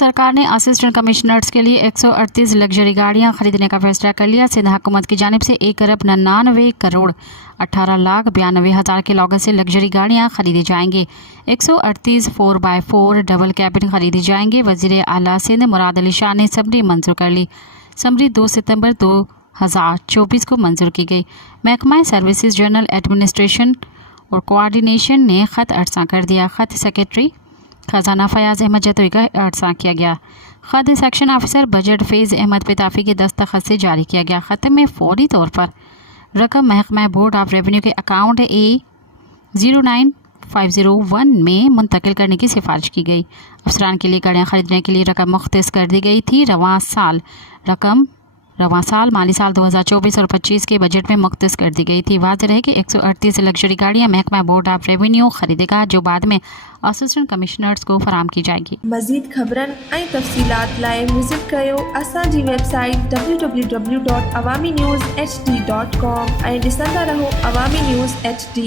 सरकार ने assistant commissioners के लिए 138 लग्जरी गाड़ियां खरीदने का फैसला कर लिया। सिंध हुकूमत की जानिब से 1,99,18,92,हज़ार की लागत से लग्जरी गाड़ियां खरीदी जाएंगी। 138 4x4 डबल कैबिन खरीदी जाएंगे। वज़ीर आला सिंध मुराद अली शाह ने समरी मंजूर कर ली। समरी 2 सितंबर 2024 को मंजूर की गई। महकमा सर्विसेज जनरल एडमिनिस्ट्रेशन और कोऑर्डिनेशन ने ख़त अर्सा कर दिया। ख़त सेक्रेटरी खजाना फयाज अहमद जतोई का अर्सा किया गया। ख़त section officer budget Faiz Ahmad पिताफी के दस्तखत से जारी किया गया। ख़त में फौरी तौर पर रकम महकमा बोर्ड ऑफ रेवेन्यू के अकाउंट A09501 में मुंतकिल करने की सिफारिश की गई। अफसरान के लिए गाड़ियाँ खरीदने के लिए रकम मुख्तस कर दी गई थी। रवां साल माली साल 2024 और 25 के बजट में मुख्तस कर दी गई थी। वाज़ेह रहे कि 138 लग्जरी गाड़ियाँ महकमा बोर्ड ऑफ रेवेन्यू खरीदेगा, जो बाद में असिस्टेंट कमिश्नर्स को फराम की जाएगी। मज़ीद ख़बरन ऐं तफ़सीलात लाइ विज़िट कयो असांजी वेबसाइट www.awamiNewsHD.com ऐं ॾिसंदा रहो अवामी न्यूज़ HD।